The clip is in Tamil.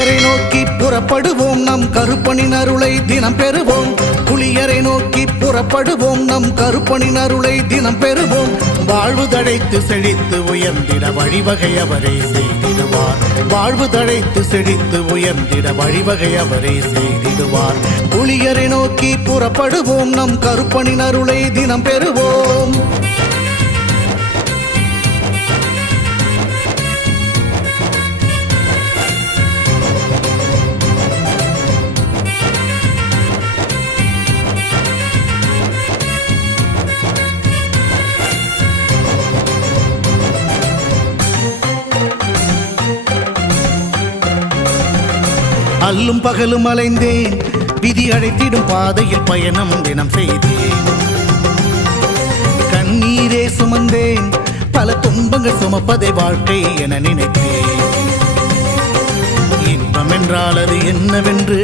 புளியரை நோக்கி புறப்படுவோம், நம் கருப்பனின் அருளை தினம் பெறுவோம். புளியரை நோக்கி புறப்படுவோம், நம் கருப்பனின் அருளை தினம் பெறுவோம். வாழ்வு தழைத்து செழித்து உயர்ந்திட வழிவகை அவரே செய்திடுவார். வாழ்வு தழைத்து செழித்து உயர்ந்திட வழிவகை அவரே செய்திடுவார். புளியரை நோக்கி புறப்படுவோம், நம் கருப்பனின் அருளை தினம் பெறுவோம். அல்லும் பகலும் அலைந்தேன், விதி அழைத்திடும் பாதையில் பயணம் தினம் செய்தேன். கண்ணீரே சுமந்தேன், பல துன்பங்கள் சுமப்பதை வாழ்க்கை என நினைத்தேன். இன்பம் என்றால் அது என்னவென்று